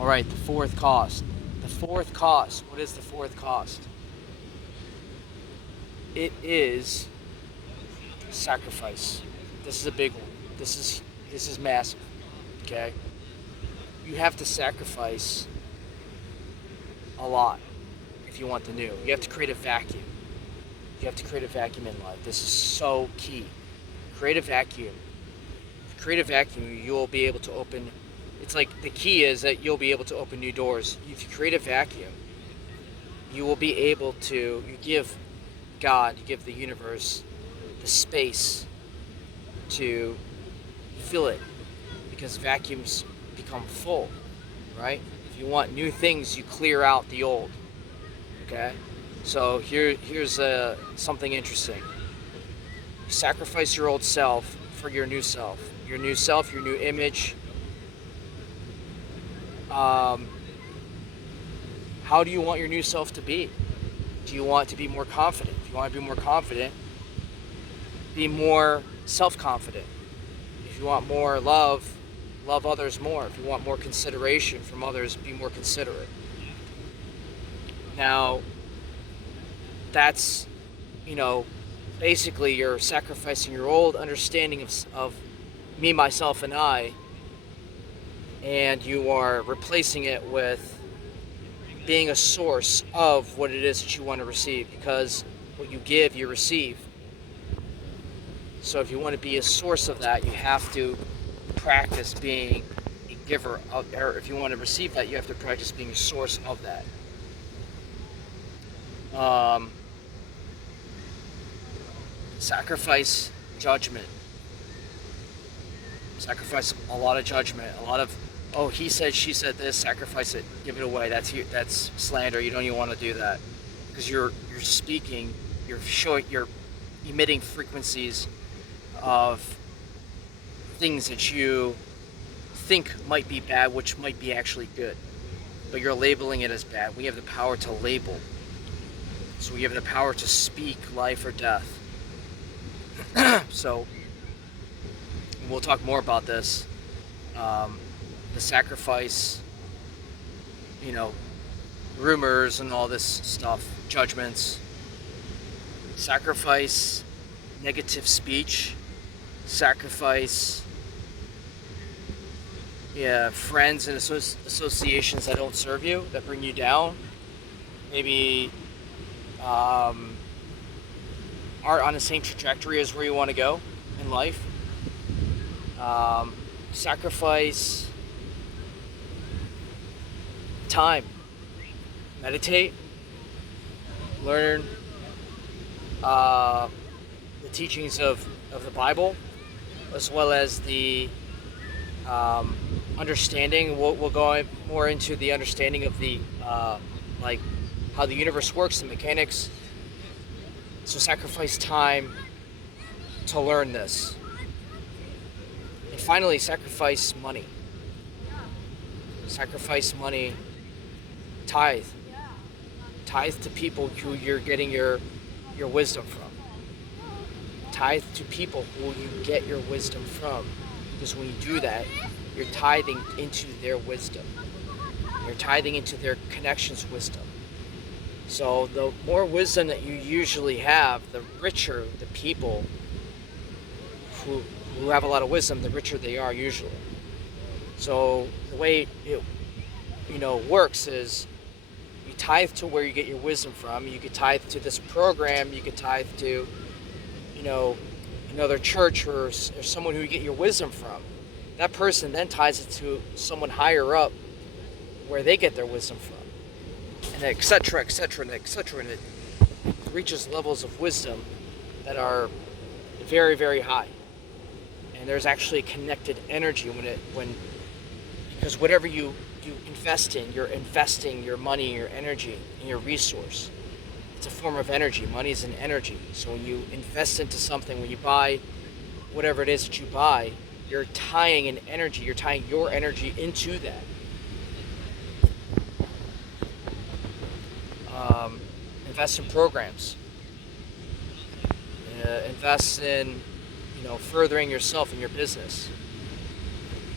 All right, the fourth cost. The fourth cost. What is the fourth cost? It is sacrifice. This is a big one. This is massive. Okay? You have to sacrifice a lot if you want the new. You have to create a vacuum. You have to create a vacuum in life. This is so key. Create a vacuum. If you create a vacuum, you'll be able to open. It's like the key is that you'll be able to open new doors. If you create a vacuum, you will be able to. You give God, you give the universe the space to fill it, because vacuums become full, right? If you want new things, you clear out the old. Okay, so here's something interesting. You sacrifice your old self for your new self. Your new self, your new image. How do you want your new self to be? Do you want to be more confident? If you want to be more confident, be more self-confident. If you want more love, love others more. If you want more consideration from others, be more considerate. Now, that's, basically you're sacrificing your old understanding of me, myself, and I, and you are replacing it with being a source of what it is that you want to receive, because what you give, you receive. So if you want to be a source of that, you have to practice being a giver of, or if you want to receive that, you have to practice being a source of that. Sacrifice judgment. Sacrifice a lot of judgment, a lot of, oh, he said, she said this, sacrifice it, give it away. That's slander. You don't even want to do that, because you're speaking, you're emitting frequencies of things that you think might be bad, which might be actually good, but you're labeling it as bad. We have the power to label, so we have the power to speak life or death. So we'll talk more about this. The sacrifice, rumors and all this stuff, judgments. Sacrifice negative speech. Sacrifice friends and associations that don't serve you, that bring you down. Maybe aren't on the same trajectory as where you want to go in life. Sacrifice time. Meditate. Learn the teachings of the Bible, as well as the understanding. We'll go more into the understanding of the like how the universe works, the mechanics. So sacrifice time to learn this. And finally, sacrifice money. Sacrifice money. Tithe. Tithe to people who you're getting your wisdom from. Tithe to people who you get your wisdom from. Because when you do that, you're tithing into their wisdom. You're tithing into their connections' wisdom. So the more wisdom that you usually have, the richer the people who have a lot of wisdom, the richer they are usually. So the way it works is you tithe to where you get your wisdom from. You could tithe to this program. You could tithe to another church or someone who you get your wisdom from. That person then ties it to someone higher up where they get their wisdom from. And etc., etc., and etc., and it reaches levels of wisdom that are very, very high. And there's actually connected energy because whatever you invest in, you're investing your money, your energy, and your resource. It's a form of energy. Money is an energy. So when you invest into something, when you buy whatever it is that you buy, you're tying an energy. You're tying your energy into that. Invest in programs. Invest in, furthering yourself and your business.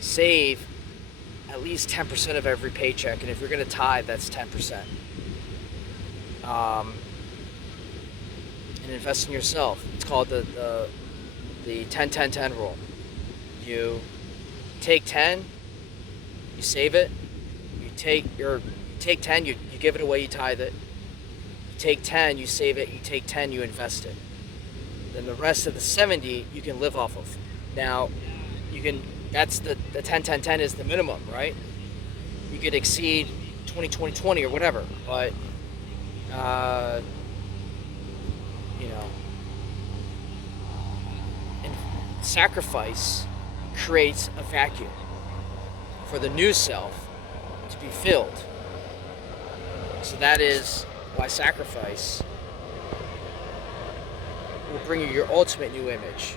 Save at least 10% of every paycheck, and if you're going to tithe, that's 10%. And invest in yourself. It's called the 10-10-10 rule. You take 10, you save it. You take 10, you give it away, you tithe it. You take 10, you save it. You take 10, you invest it. Then the rest of the 70 you can live off of. Now, that's the 10-10-10 is the minimum, right? You could exceed 20-20-20 or whatever, but and sacrifice creates a vacuum for the new self to be filled. So that is why sacrifice will bring you your ultimate new image.